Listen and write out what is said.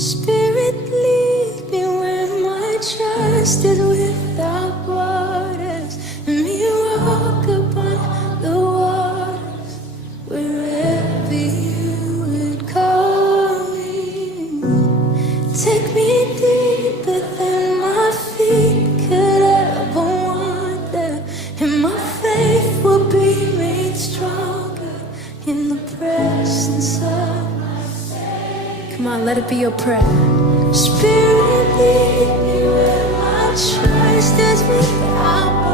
Spirit, lead me where my trust is without borders. Let me walk upon the waters wherever you would call me. Take me deeper than my feet could ever wander, and my faith will be made stronger in the presence of. Come on, let it be your prayer. Spirit, lead me where my trust is without